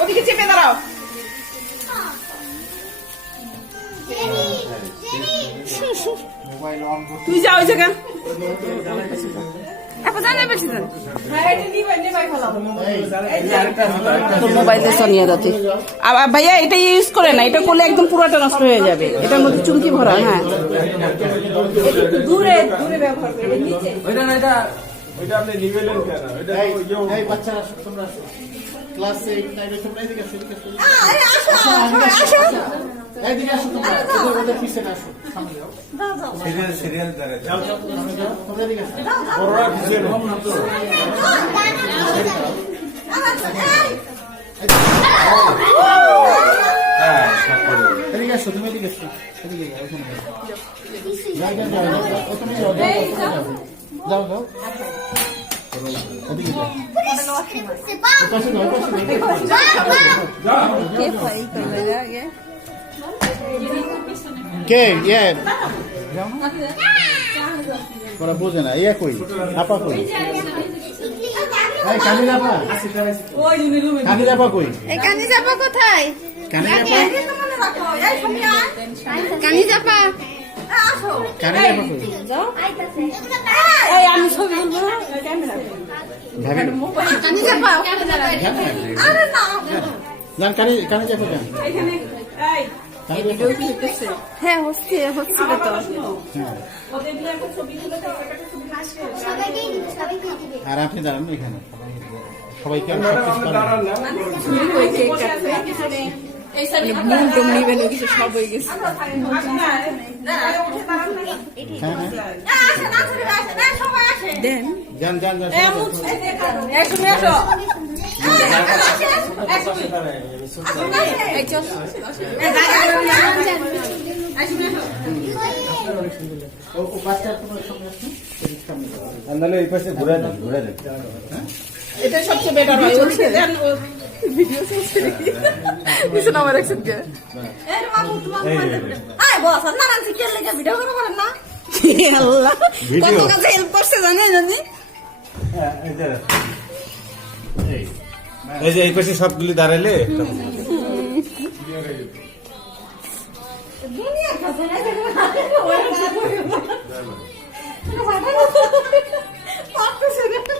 ওদিকে চেপে দাঁড়াও। তুই যাও ওই জায়গা। মোবাইলে সোনিয়া দাতি ভাইয়া এটা ইউজ করে না, এটা করলে একদম পুরোটা নষ্ট হয়ে যাবে। এটার মধ্যে চুমকি ভরা। হ্যাঁ দূরে দূরে ব্যবহার করে নিচে ওইটা আপনি নিবেলেন কেন? ওইটা এই বাচ্চারা তোমরা ক্লাস 8 9 তোমরা এদিকে আসো, এদিকে আসো, এদিকে আসো, তোমরা ওদের পিছনে আসো, সামনে যাও, সিরিয়াল ধরে যাও, তোমরা এদিকে আসো, বড়রা পিছনে নাও না তো। হ্যাঁ এদিকে আসো, তুমি এদিকে আসো, এদিকে যাও, ওখানে যাও, ওখানে যাও, যাও যাও কে ওরা বোঝে না। ইয়ে কই আপা কই? কানিজাপা কই? কানিজাপা কোথায়? কানিজাপা আমি ছবি হ্যাঁ হচ্ছিল তো। আর আপনি দাঁড়ান এখানে, সবাইকে সব হয়ে গেছে। দেন যান যান যান এই পাশে ঘুরে দেন, ঘুরে দেন। এটা সবচেয়ে বেটার হয়। ভিডিও চলছে কিছু নাম রাখছেন কে? ভিডিও করবো বলেন না। আল্লাহ কত কাছে হেল্প করছে জানেন জানি। এই যে এই পাশে সবগুলি দাঁড়ালে দুনিয়া